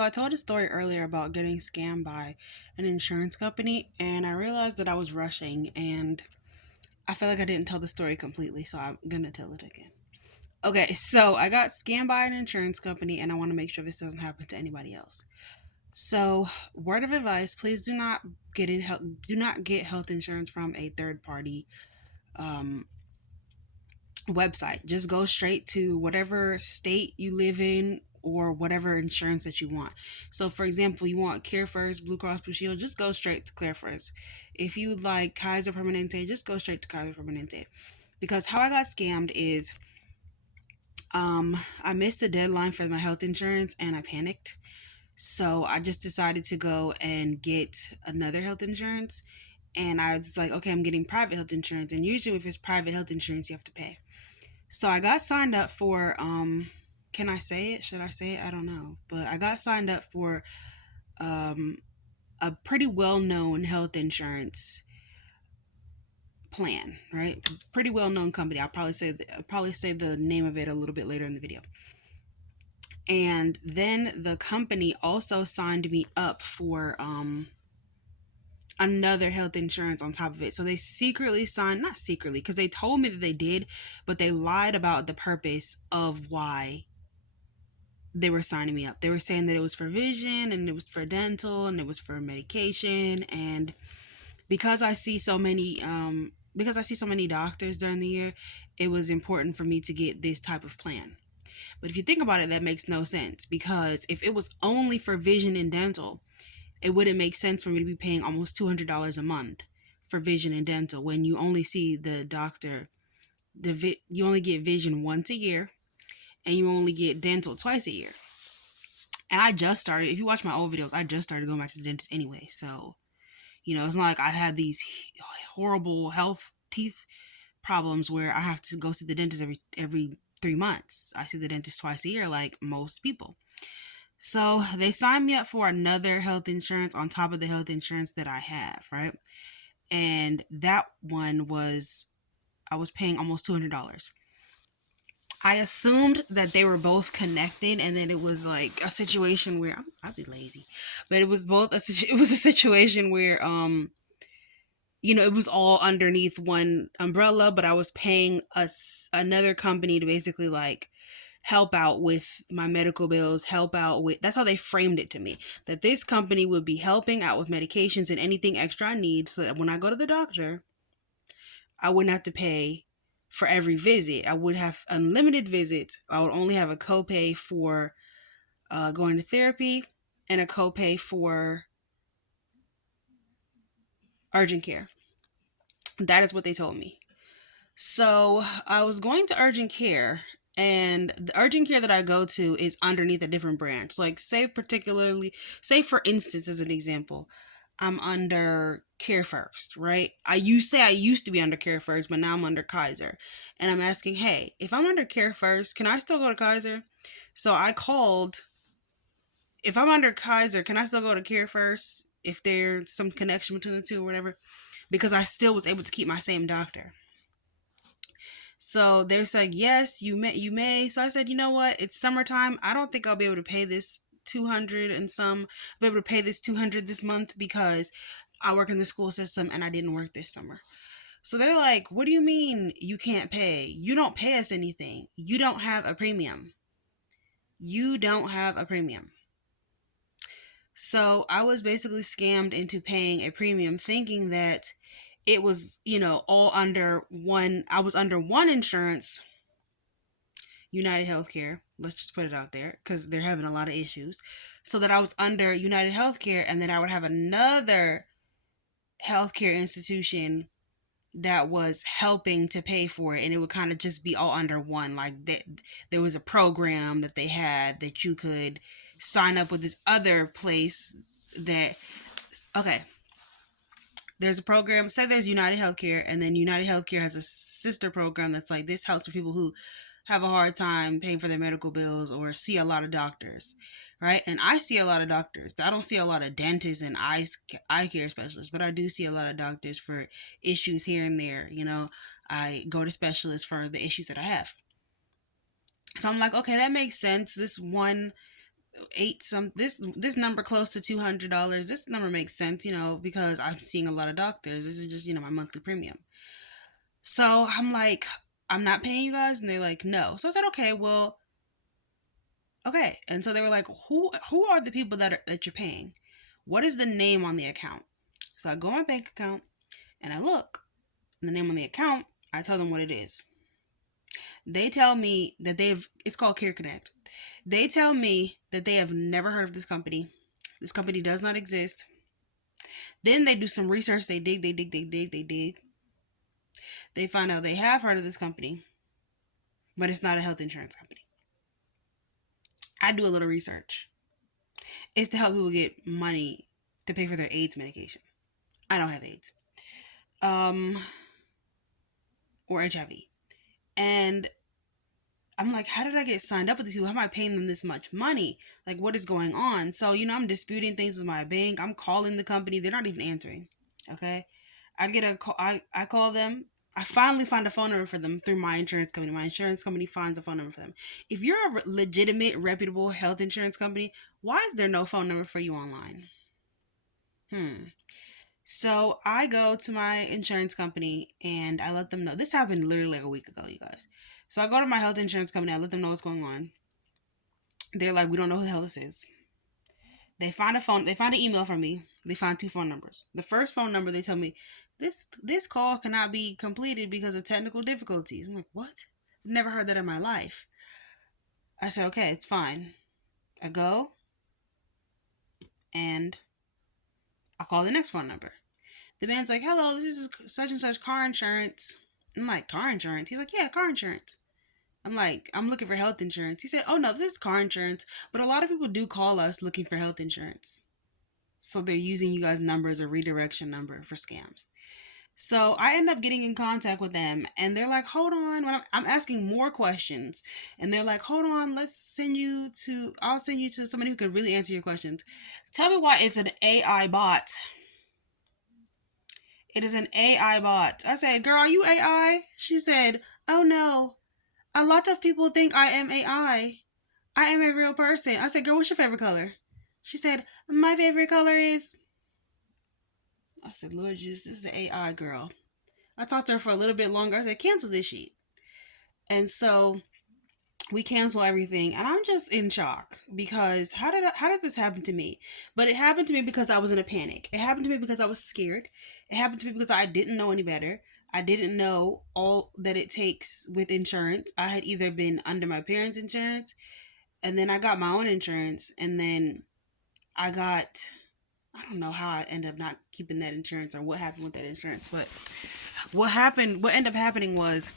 So I told a story earlier about getting scammed by an insurance company, and I realized that I was rushing, and I feel like I didn't tell the story completely, so I'm gonna tell it again. Okay, so I got scammed by an insurance company, and I want to make sure this doesn't happen to anybody else. So, word of advice: please do not get health insurance from a third party um, website. Just go straight to whatever state you live in or whatever insurance that you want. So, for example, you want Care First, Blue Cross Blue Shield, just go straight to Care First. If you like Kaiser Permanente, just go straight to Kaiser Permanente. Because how I got scammed is I missed the deadline for my health insurance and I panicked. So I just decided to go and get another health insurance. And I was like, okay, I'm getting private health insurance. And usually, if it's private health insurance, you have to pay. So I got signed up for can I say it? Should I say it? I don't know. But I got signed up for um a pretty well-known health insurance plan, right? Pretty well-known company. I'll probably say the name of it a little bit later in the video. And then the company also signed me up for another health insurance on top of it. So they secretly signed, not secretly, because they told me that they did, but they lied about the purpose of why they were signing me up. They were saying that it was for vision and it was for dental and it was for medication. And because I see so many doctors during the year, it was important for me to get this type of plan. But if you think about it, that makes no sense, because if it was only for vision and dental, it wouldn't make sense for me to be paying almost $200 a month for vision and dental when you only see the doctor. You only get vision once a year and you only get dental twice a year. And I just started, if you watch my old videos, I just started going back to the dentist anyway. So, it's not like I had these horrible health teeth problems where I have to go see the dentist every 3 months. I see the dentist twice a year like most people. So they signed me up for another health insurance on top of the health insurance that I have, right? And that one I was paying almost $200. I assumed that they were both connected, and then it was like a situation where I'd be lazy, but it was it was a situation where it was all underneath one umbrella, but I was paying another company to basically like help out with my medical bills, that's how they framed it to me, that this company would be helping out with medications and anything extra I need, so that when I go to the doctor, I wouldn't have to pay for every visit. I would have unlimited visits. I would only have a copay for going to therapy and a copay for urgent care. That is what they told me. So I was going to urgent care, and the urgent care that I go to is underneath a different branch. Like, say for instance, as an example, I'm under Care First, right? I used to be under Care First, but now I'm under Kaiser. And I'm asking, hey, if I'm under Care First, can I still go to Kaiser? So I called, if I'm under Kaiser, can I still go to Care First if there's some connection between the two or whatever? Because I still was able to keep my same doctor. So they're saying, yes, you may. So I said, you know what? It's summertime. I don't think I'll be able to pay this 200 and some. I'll be able to pay this 200 this month because I work in the school system and I didn't work this summer. So they're like, what do you mean you can't pay? You don't pay us anything. You don't have a premium. You don't have a premium. So I was basically scammed into paying a premium, thinking that it was, all under one. I was under one insurance, United Healthcare. Let's just put it out there because they're having a lot of issues. So that I was under United Healthcare, and then I would have another healthcare institution that was helping to pay for it, and it would kind of just be all under one. Like that, there was a program that they had that you could sign up with this other place that, okay, there's a program, say there's United Healthcare, and then United Healthcare has a sister program that's like, this helps for people who have a hard time paying for their medical bills or see a lot of doctors, right? And I see a lot of doctors. I don't see a lot of dentists and eye care specialists, but I do see a lot of doctors for issues here and there. I go to specialists for the issues that I have. So I'm like, okay, that makes sense. This one this number close to $200. This number makes sense, because I'm seeing a lot of doctors. This is just, my monthly premium. So I'm like, I'm not paying you guys, and they're like, no. So I said, okay, well, okay. And so they were like, who are the people that you're paying? What is the name on the account? So I go on my bank account and I look, and the name on the account, I tell them what it is. They tell me that it's called Care Connect. They tell me that they have never heard of this company. This company does not exist. Then they do some research. They dig. They find out they have heard of this company, but it's not a health insurance company. I do a little research. It's to help people get money to pay for their AIDS medication. I don't have AIDS. Or HIV. And I'm like, how did I get signed up with these people? How am I paying them this much money? Like, what is going on? So, I'm disputing things with my bank. I'm calling the company. They're not even answering. Okay. I get a call. I call them. I finally find a phone number for them through my insurance company. My insurance company finds a phone number for them. If you're a legitimate, reputable health insurance company, why is there no phone number for you online? So I go to my insurance company and I let them know. This happened literally like a week ago, you guys. So I go to my health insurance company. I let them know what's going on. They're like, we don't know who the hell this is. They find an email from me. They find 2 phone numbers. The first phone number, they tell me, this call cannot be completed because of technical difficulties. I'm like, what? I've never heard that in my life. I said, okay, it's fine. I go and I call the next phone number. The man's like, hello, this is such and such car insurance. I'm like, car insurance? He's like, yeah, car insurance. I'm like, I'm looking for health insurance. He said, oh no, this is car insurance. But a lot of people do call us looking for health insurance. So they're using you guys' number as a redirection number for scams. So I end up getting in contact with them and they're like, hold on. When I'm asking more questions and they're like, hold on, I'll send you to somebody who can really answer your questions. Tell me why it's an AI bot. It is an AI bot. I said, girl, are you AI? She said, oh no. A lot of people think I am AI. I am a real person. I said, girl, what's your favorite color? She said, my favorite color is... I said, Lord Jesus, this is the AI girl. I talked to her for a little bit longer. I said, cancel this sheet. And so we cancel everything. And I'm just in shock because how did this happen to me? But it happened to me because I was in a panic. It happened to me because I was scared. It happened to me because I didn't know any better. I didn't know all that it takes with insurance. I had either been under my parents' insurance and then I got my own insurance and then I don't know how I ended up not keeping that insurance or what happened with that insurance, but what ended up happening was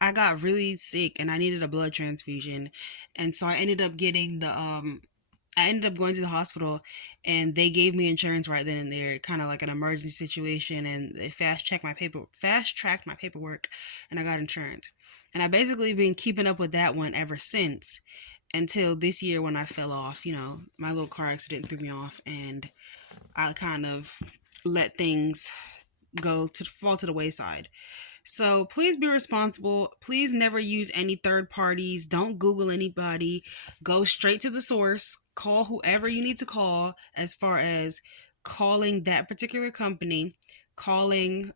I got really sick and I needed a blood transfusion. And so I ended up going to the hospital and they gave me insurance right then and there, kind of like an emergency situation, and they fast tracked my paperwork and I got insurance. And I basically been keeping up with that one ever since until this year when I fell off. My little car accident threw me off and I kind of let things fall to the wayside. So please be responsible. Please never use any third parties. Don't Google anybody. Go straight to the source. Call whoever you need to call as far as calling that particular company, calling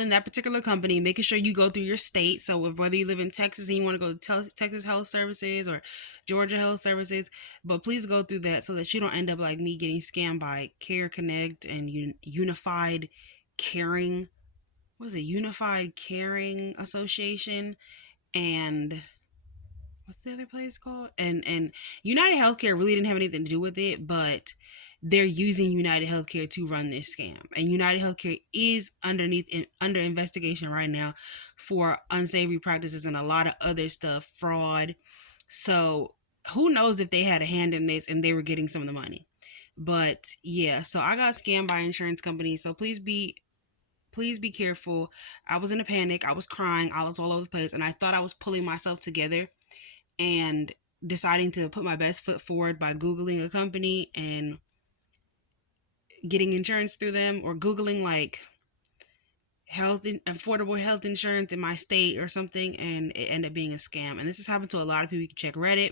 that particular company, making sure you go through your state. So whether you live in Texas and you want to go to Texas Health Services or Georgia Health Services, but please go through that so that you don't end up like me getting scammed by Care Connect and Unified Caring Association, and what's the other place called? And United Healthcare really didn't have anything to do with it, but they're using United Healthcare to run this scam. And United Healthcare is under investigation right now for unsavory practices and a lot of other stuff, fraud. So who knows if they had a hand in this and they were getting some of the money. But yeah, so I got scammed by insurance companies. So please be careful. I was in a panic. I was crying. I was all over the place. And I thought I was pulling myself together and deciding to put my best foot forward by Googling a company and getting insurance through them, or Googling like affordable health insurance in my state or something, and it ended up being a scam. And this has happened to a lot of people. You can check Reddit.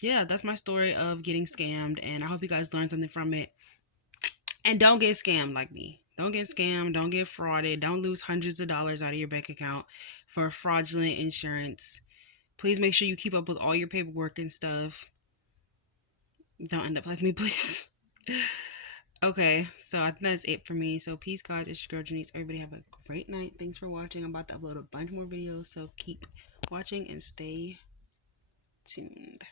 Yeah, that's my story of getting scammed, and I hope you guys learned something from it. And don't get scammed like me. Don't get scammed. Don't get frauded. Don't lose hundreds of dollars out of your bank account for fraudulent insurance. Please make sure you keep up with all your paperwork and stuff. Don't end up like me, please. Okay, so I think that's it for me. So peace, guys. It's your girl Janice. Everybody have a great night. Thanks for watching. I'm about to upload a bunch more videos, so keep watching and stay tuned.